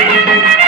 Thank you.